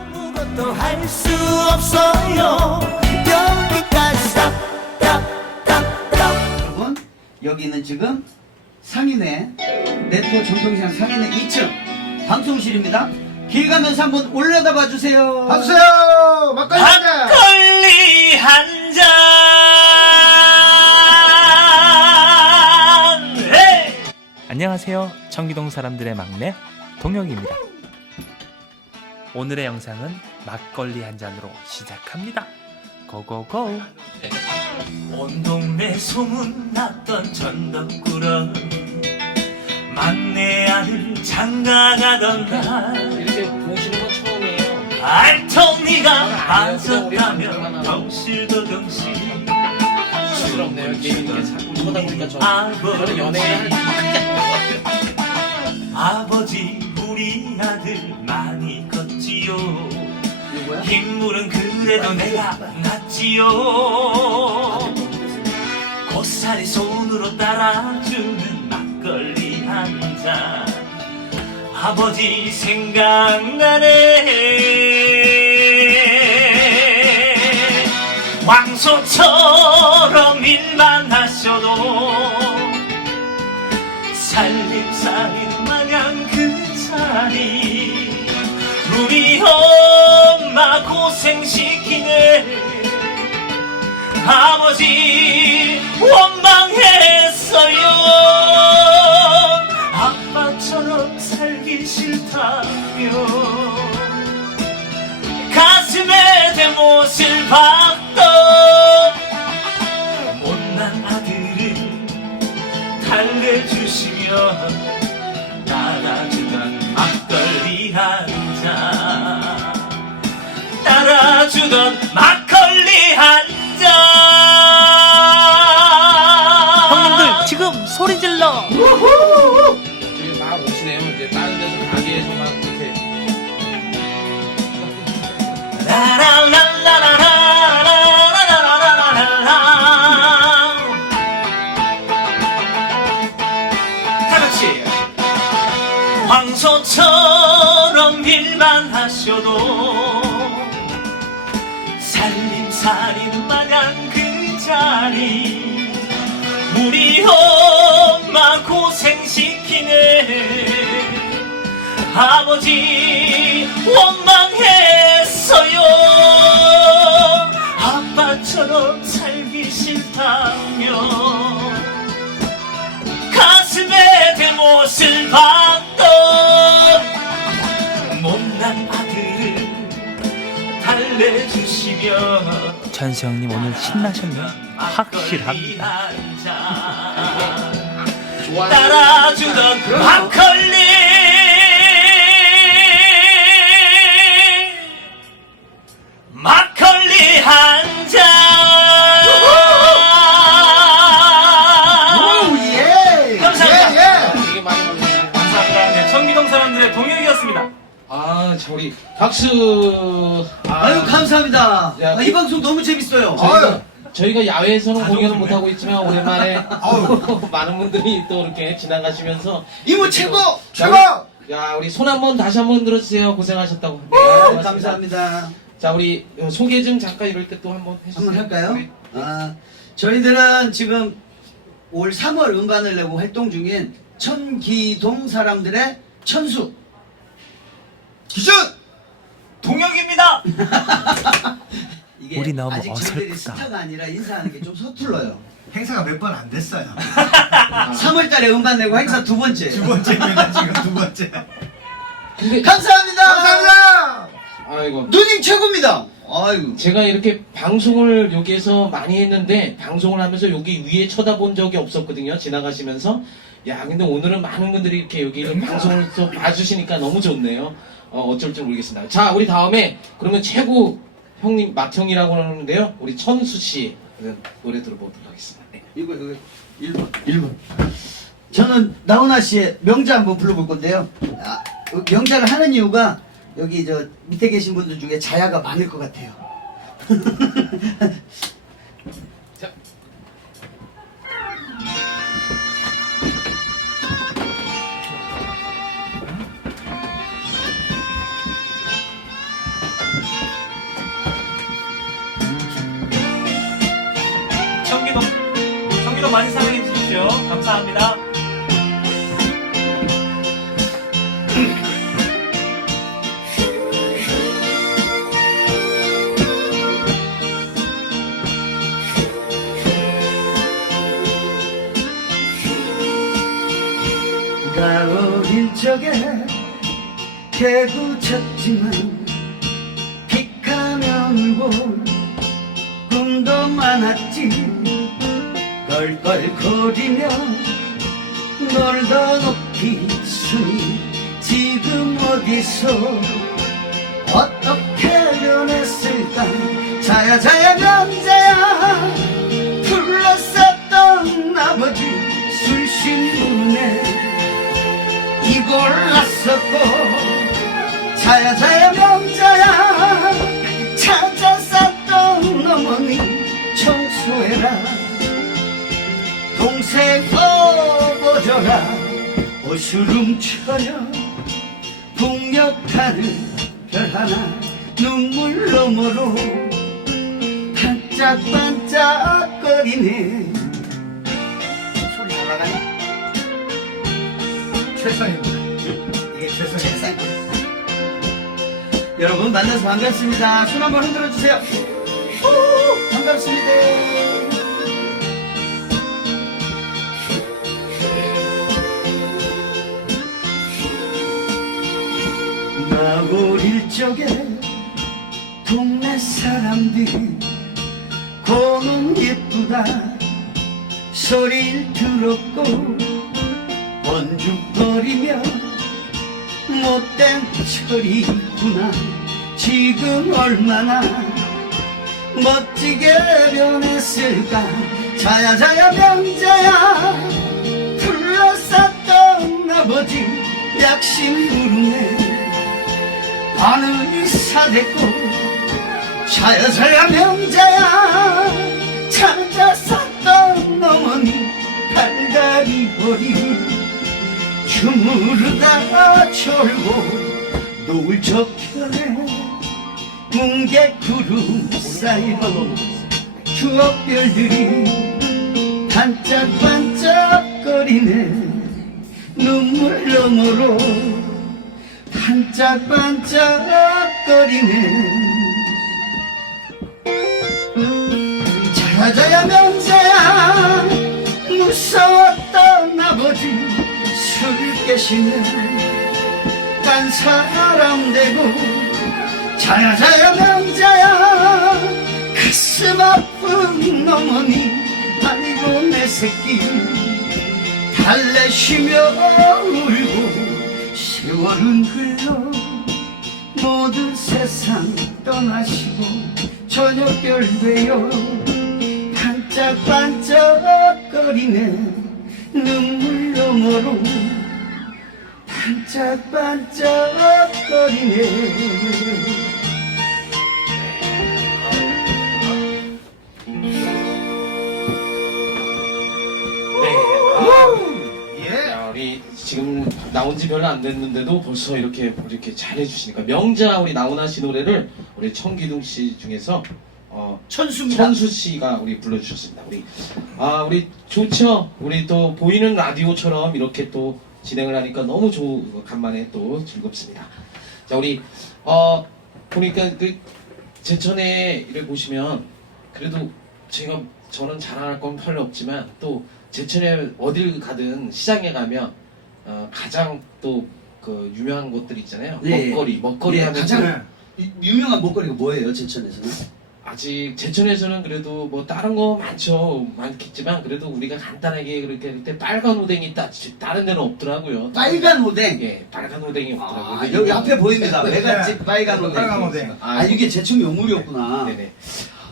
아무것도 할 수 없어요 여기까지 딱딱딱딱 여러분 여기는 지금 상인회 네트워 전통시장 상인회 2층 방송실입니다 길 가면서 한번 올려다봐 주세요 봐주세요! 막걸리 한 잔! 막걸리 한잔 안녕하세요. 청기동 사람들의 막내 동혁입니다. 오늘의 영상은 막걸리 한 잔으로 시작합니다. 고고고. 온 동네 소문났던 전덕꾸러 막내 아들 장가가던 날 이렇게 보시는 건 처음이에요. 알통니가 빠졌다면 덩실도 덩실 부끄럽네요. 이렇게 이렇게 자꾸 쳐다보니까 저 저는 연예인 아버지 우리 아들 컸지요. 인물은 그래도 내가 낫지요. 고사리 손으로 따라주는 막걸리 한잔. 아버지 생각나네. 왕소처럼 일만 하셔도 살림살이 마냥 그 자리 우리 엄마 고생시키네. 아버지 원망했어요. 아빠처럼 살기 싫다며 가슴에 대 못을 박던 못난 아들을 달래주시며 따라주던 막걸리 한 일만 하셔도 살림살이는 마냥 그 자리. 우리 엄마 고생시키네. 아버지 원망했어요. 아빠처럼 살기 싫다며 가슴에 대못을 박 전수 형님 오늘 신나셨네요. 확실합니다. 따라주던 막걸리 박수. 아, 아유 감사합니다 야, 아, 이 방송 너무 재밌어요 저희가, 저희가 야외에서는 공연을? 못 하고 있지만 오랜만에 많은 분들이 또 이렇게 지나가시면서 이모 최고 최고! 야, 우리 손 한번 다시 한 번 들어주세요. 고생하셨다고. 네, 네. 감사합니다 자, 우리 소개 좀 잠깐 이럴 때 또 한번 해주세요. 한번 할까요? 우리. 아, 저희들은 지금 올 3월 음반을 내고 활동 중인 천기동 사람들의 천수 기준! 동역입니다 이게 우리 너무 아직 저희들이 어설프다. 스타가 아니라 인사하는 게 좀 서툴러요 행사가 몇 번 안 됐어요. 3월 달에 음반 내고 행사 두 번째 두 번째입니다, 지금 두 번째. 근데, 감사합니다 감사합니다! 아이고. 누님 최고입니다 아이고 제가 이렇게 방송을 여기에서 많이 했는데 방송을 하면서 여기 위에 쳐다본 적이 없었거든요. 지나가시면서 야 근데 오늘은 많은 분들이 이렇게 여기 방송을 또 봐주시니까 너무 좋네요. 어, 어쩔 줄 모르겠습니다. 자 우리 다음에 그러면 최고 형님 맏형이라고 하는데요. 우리 천수 씨 노래 들어보도록 하겠습니다. 네. 이거 이거 1번 1번 저는 나훈아 씨의 명자 한번 불러볼 건데요 아, 명자를 하는 이유가 여기 저 밑에 계신 분들 중에 자야가 많을 것 같아요 어릴 적에 개구 쳤지만 픽하면 울고 꿈도 많았지. 껄껄거리며 놀던 높이 순이 지금 어디서 어떻게 변했을까. 자야 자야 명자야. 둘러쌌던 아버지 술신문에 이골 났었고 자야 자야 명자야 찾아 쌌던 어머니 청소해라. 동생 업어줘라. 오수름처녀 북녘하는 별 하나 눈물 너머로 반짝반짝거리네 최선입니다. 이게 최선입니다. 여러분 만나서 반갑습니다. 손 한번 흔들어 주세요. 후, 반갑습니다. 나 어릴 적에 동네 사람들이 고는 예쁘다 소리를 들었고 번죽거리며 못된 철이구나. 지금 얼마나 멋지게 변했을까. 자야 자야 명자야. 둘러쌌던 아버지 약심 부르네. 하늘이 사댔고 자야 자야 명자야 무르다 졸고 노을 저편에 뭉게 구름 쌓이고 추억별들이 반짝반짝거리네. 눈물 너머로 반짝반짝거리네. 자자야 명자야 아버지 술 깨시면 딴 사람 되고 자야 자야 명자야. 가슴 아픈 어머니 아이고 내 새끼. 달래쉬며 울고 세월은 흘러 모든 세상 떠나시고 저녁별 되어 반짝반짝거리네. 눈물 너머로 반짝반짝거리네 네. 예. 야, 우리 지금 나온 지 별로 안 됐는데도 벌써 이렇게 이렇게 잘해주시니까 명자 우리 나훈아 씨 노래를 우리 청기둥 씨 중에서 어, 천수입니다 천수 씨가 우리 불러주셨습니다. 우리 아 우리 좋죠. 우리 또 보이는 라디오처럼 이렇게 또 진행을 하니까 너무 좋 간만에 또 즐겁습니다. 자 우리 어 보니까 그 제천에 이를 보시면 그래도 제가 저는 자랑할 건 별로 없지만 또 제천에 어딜 가든 시장에 가면 어, 가장 또 그 유명한 곳들 있잖아요. 네. 먹거리 먹거리 네, 하면 가장 유- 유명한 먹거리가 뭐예요 제천에서는? 아직 제천에서는 그래도 뭐 다른 거 많죠. 많겠지만 그래도 우리가 간단하게 그렇게 그때 빨간 오뎅이 있다. 다른 데는 없더라고요. 빨간 오뎅? 예 빨간 오뎅이 없더라고요. 아, 여기 앞에 보입니다. 네. 외갓집 빨간 오뎅 빨간 오뎅. 아 이게 제천 명물이었구나. 네네.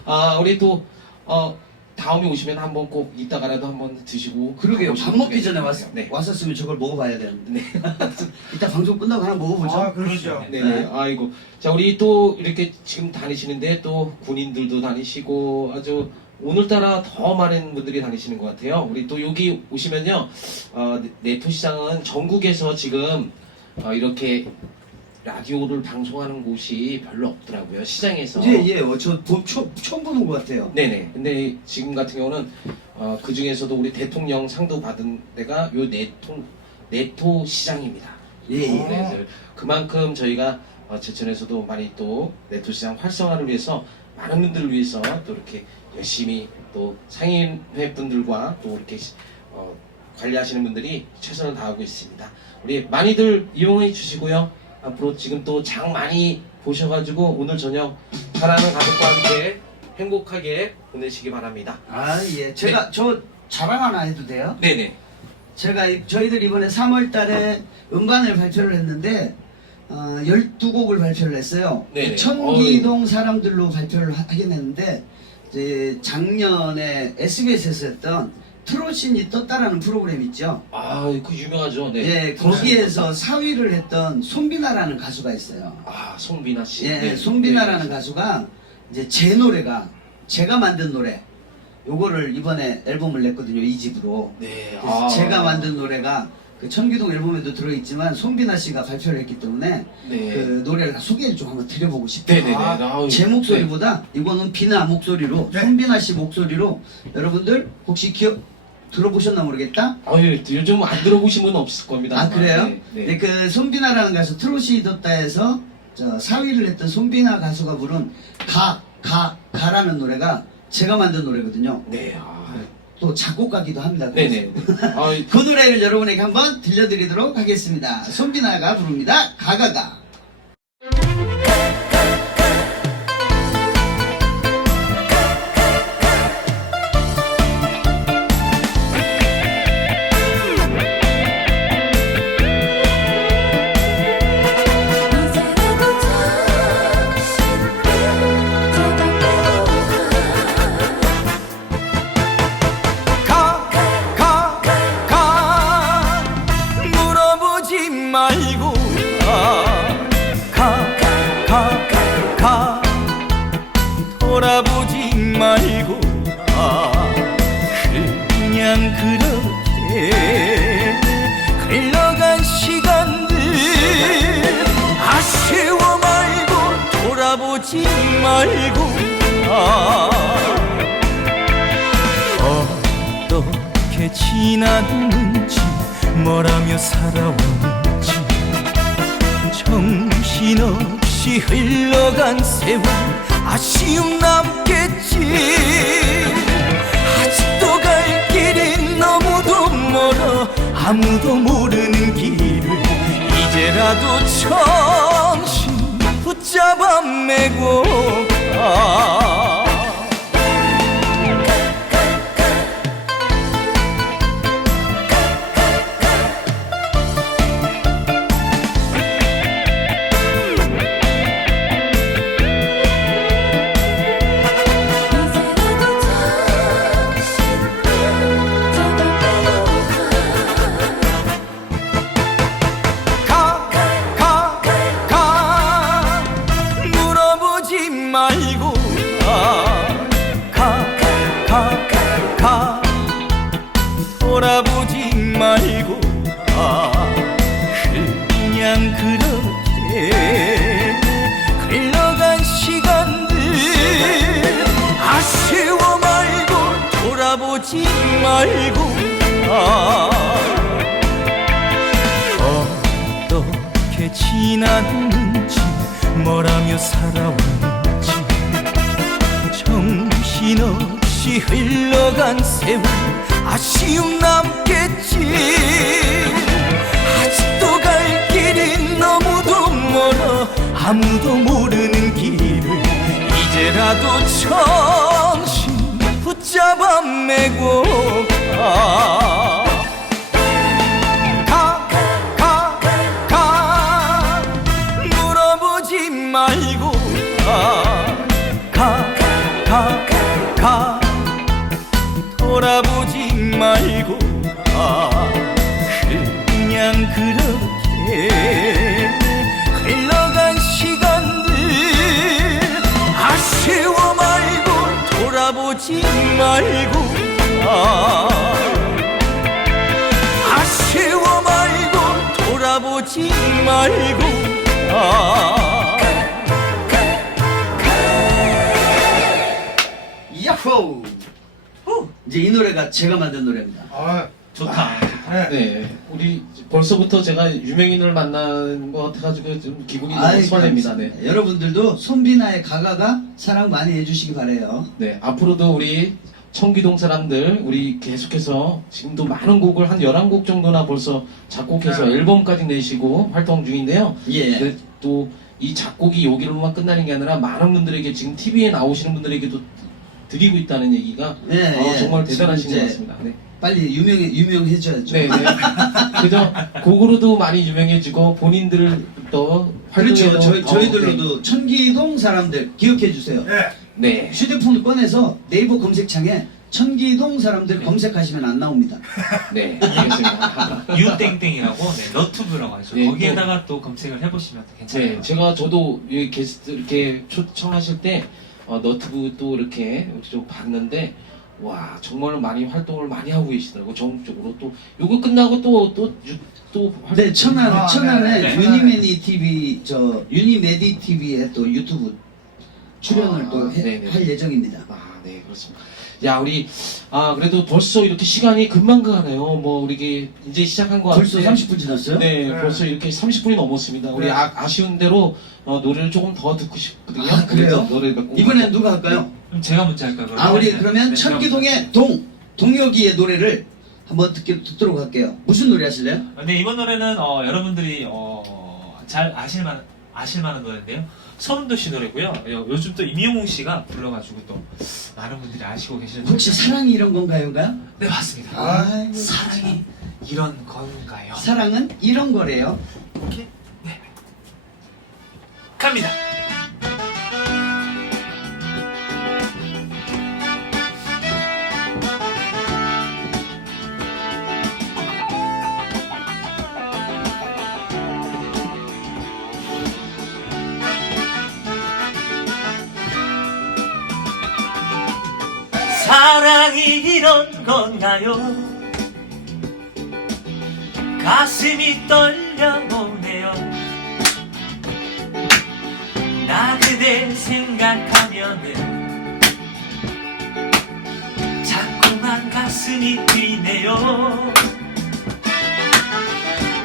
아 우리 또 어, 다음에 오시면 한번 꼭 이따가라도 한번 드시고 그러게요 밥 먹기 전에. 왔, 네. 왔었으면 저걸 먹어봐야 되는데 네. 이따 방송 끝나고 하나 먹어보죠 아, 그러시죠. 네, 네. 아이고. 자, 우리 또 이렇게 지금 다니시는데 또 군인들도 다니시고 아주 오늘따라 더 많은 분들이 다니시는 것 같아요. 우리 또 여기 오시면요, 어, 네토시장은 전국에서 지금 어, 이렇게 라디오를 방송하는 곳이 별로 없더라고요 시장에서. 예, 예. 어, 저 보, 처, 처음 보는 것 같아요. 네네. 근데 지금 같은 경우는 어, 그 중에서도 우리 대통령 상도 받은 데가 요 네토 네토 시장입니다. 예, 예. 네, 그래서 그만큼 저희가 어, 제천에서도 많이 또 네토 시장 활성화를 위해서 많은 분들을 위해서 또 이렇게 열심히 또 상인회 분들과 또 이렇게 시- 어, 관리하시는 분들이 최선을 다하고 있습니다. 우리 많이들 이용해 주시고요. 앞으로 지금 또 장 많이 보셔가지고 오늘 저녁 사랑하는 가족과 함께 행복하게 보내시기 바랍니다. 아, 예. 제가 저 자랑 하나 해도 돼요? 네네. 제가 이- 저희들 이번에 3월 달에 음반을 발표를 했는데 어, 12곡을 발표를 했어요. 네네. 천기동 사람들로 발표를 하- 하긴 했는데 이제 작년에 SBS에서 했던 트롯신이 떴다라는 프로그램 있죠. 아, 그 유명하죠. 네. 예, 거기에서 4위를 했던 손비나라는 가수가 있어요. 아, 송비나 씨. 예, 네. 손비나라는 네. 가수가 이제 제 노래가 제가 만든 노래 요거를 이번에 앨범을 냈거든요. 이집으로 네. 아. 제가 만든 노래가 그 천기동 앨범에도 들어있지만 손비나 씨가 발표를 했기 때문에 네. 그 노래를 소개를 좀 한번 드려보고 싶어요. 네네네. 아우, 제 목소리보다 이거는 비나 목소리로 네. 손비나 씨 목소리로 여러분들 혹시 기억 들어보셨나 모르겠다. 아유, 요즘 안 들어보신 분은 없을 겁니다. 아. 그래요? 네. 네. 네, 그 손비나라는 가수 트롯이 떴다에서 저 4위를 했던 손비나 가수가 부른 가, 가, 가라는 노래가 제가 만든 노래거든요. 네. 아. 또 작곡가기도 합니다. 네네. 아, 그 노래를 여러분에게 한번 들려드리도록 하겠습니다. 손비나가 부릅니다. 가가가. 지났는지 뭐라며 살아왔는지. 정신없이 흘러간 세월 아쉬움 남겠지. 아직도 갈 길이 너무도 멀어 아무도 모르는 길을 이제라도 정신 붙잡아 메고 가 세월 아쉬움 남겠지. 아직도 갈 길이 너무도 멀어 아무도 모르는 길을 이제라도 정신 붙잡아 메고 가. 가, 가, 가, 물어보지 말고 가, 가, 가, 가, 돌아보지 말고 가, 그냥 그렇게 흘러간 시간들 아쉬워 말고 돌아보지 말고 가. 아쉬워 말고 돌아보지 말고 야호! 후! 이제 이 노래가 제가 만든 노래입니다. 아, 좋다. 네. 네, 우리 벌써부터 제가 유명인을 만난 것 같아가지고 좀 기분이 너무 아이, 설렙니다. 네. 감사합니다. 여러분들도 손비나의 가가가 사랑 많이 해주시기 바래요. 네, 앞으로도 우리 청기동 사람들 우리 계속해서 지금도 많은 곡을 한 11곡 정도나 벌써 작곡해서 네. 앨범까지 내시고 활동 중인데요. 예. 네, 또이 작곡이 여기로만 끝나는 게 아니라 많은 분들에게 지금 TV에 나오시는 분들에게도 드리고 있다는 얘기가 네, 아, 예. 정말 대단하신 것 이제 같습니다. 네. 빨리 유명해 유명해져야죠. 네, 네. 그죠? 곡으로도 많이 유명해지고 본인들 또 그렇죠. 활동에도 저희, 더, 저희들로도 천기동 사람들 기억해 주세요. 네. 네. 네. 휴대폰을 꺼내서 네이버 검색창에 천기동 사람들 네. 검색하시면 안 나옵니다. 네, 알겠습니다. 유땡땡이라고 네, 너튜브라고 하죠. 네, 거기에다가 또 검색을 해보시면 괜찮아요. 네, 제가 저도 이 게스트 이렇게 초청하실 때 어, 너튜브 또 이렇게 좀 봤는데 와 정말 많이 활동을 많이 하고 계시더라고 전국적으로 또 요거 끝나고 또 또또 네, 천안 아, 천안에 네, 네. 유니메디 TV 저 유니메디 TV에 또 유튜브 출연을 아, 또 해- 네네. 할 예정입니다. 아, 네, 그렇습니다. 야, 우리, 아, 그래도 벌써 이렇게 시간이 금방 가네요. 뭐, 우리 이게 이제 시작한 거 벌써 같은데. 30분 지났어요? 네, 네. 벌써 이렇게 30분이 넘었습니다. 우리 네. 아, 아쉬운 대로 어, 노래를 조금 더 듣고 싶거든요. 아, 그래요? 노래 몇 곡. 이번엔 누가 할까요? 그럼 제가 문자 할까요? 그러면? 아 우리 네. 그러면 네, 제가 천기동의 동 동혁이의 노래를 한번 듣기, 듣도록 할게요. 무슨 노래 하실래요? 문자- 근데 이번 노래는 어, 여러분들이 어, 잘 아실만 아실만한 노래인데요. 서른도 씨 노래고요. 요- 요즘 또 임영웅 씨가 불러가지고 또 많은 분들이 아시고 계시는 혹시. 사랑이 이런 건가요가? 네 맞습니다. 아이고, 사랑이 이런 건가요? 사랑은 이런 거래요. 오케이. 네. 갑니다. 사랑이 이런 건가요? 가슴이 떨려오네 나 그대 생각하면은 자꾸만 가슴이 뛰네요.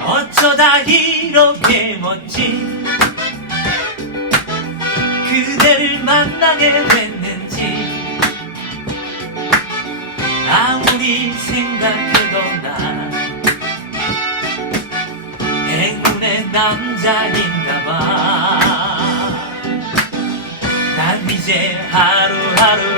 어쩌다 이렇게 멋진 그대를 만나게 됐는지 아무리 생각해도 난 행운의 남자인 이제 하루하루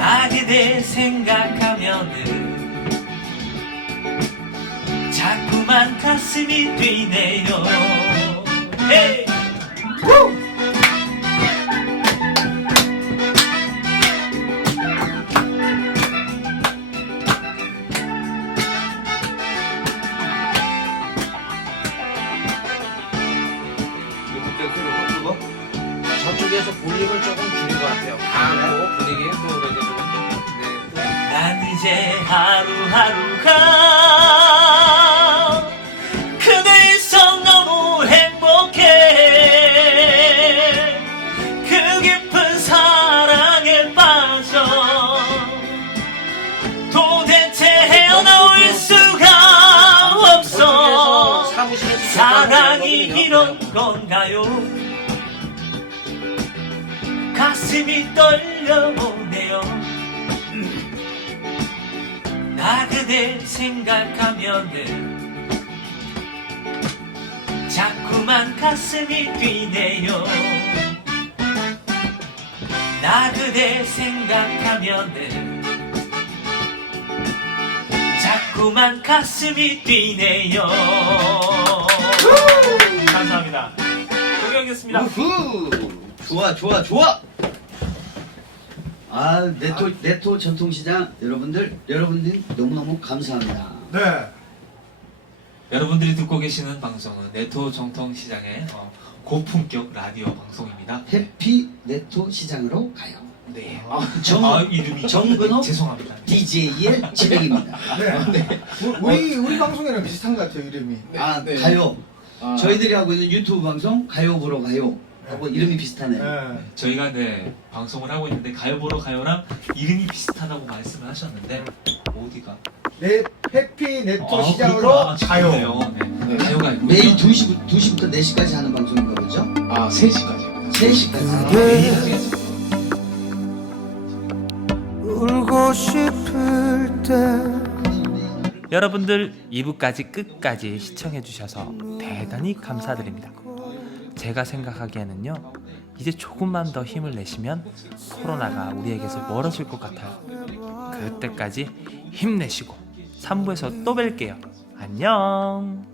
나 그대 생각하면은 자꾸만 가슴이 뛰네요 헤이! 건가요? 가슴이 떨려오네요. 나 그대 생각하면은 자꾸만 가슴이 뛰네요. 나 그대 생각하면은 자꾸만 가슴이 뛰네요. 감사합니다. 여기겠습니다. 우후 좋아 좋아 좋아 아 네토 네토 전통시장 여러분들 여러분들 너무너무 감사합니다 네. 여러분들이 듣고 계시는 방송은 네토 정통시장의 어, 고품격 라디오 방송입니다. 해피 네토 시장으로 가요 네. 정- 아, 이름이 정근호? 죄송합니다. DJ의 진행입니다 네. 우- 우리 우리 방송이랑 비슷한 것 같아요 이름이. 아 네. 가요 아, 저희들이 하고 있는 유튜브 방송 가요 보러 가요 하고 이름이 비슷하네요 네. 저희가 네 방송을 하고 있는데 가요 보러 가요랑 이름이 비슷하다고 말씀을 하셨는데 어디가? 네 해피 네토 아, 시장으로 그렇구나. 가요. 네. 네. 가요가 있고요. 매일 2시, 2시부터 4시까지 하는 방송인가 보죠? 아 3시까지 3시까지 매일 하겠습니다. 울고 싶을 때 여러분들 2부까지 끝까지 시청해 주셔서 대단히 감사드립니다. 제가 생각하기에는요, 이제 조금만 더 힘을 내시면 코로나가 우리에게서 멀어질 것 같아요. 그때까지 힘내시고 3부에서 또 뵐게요. 안녕!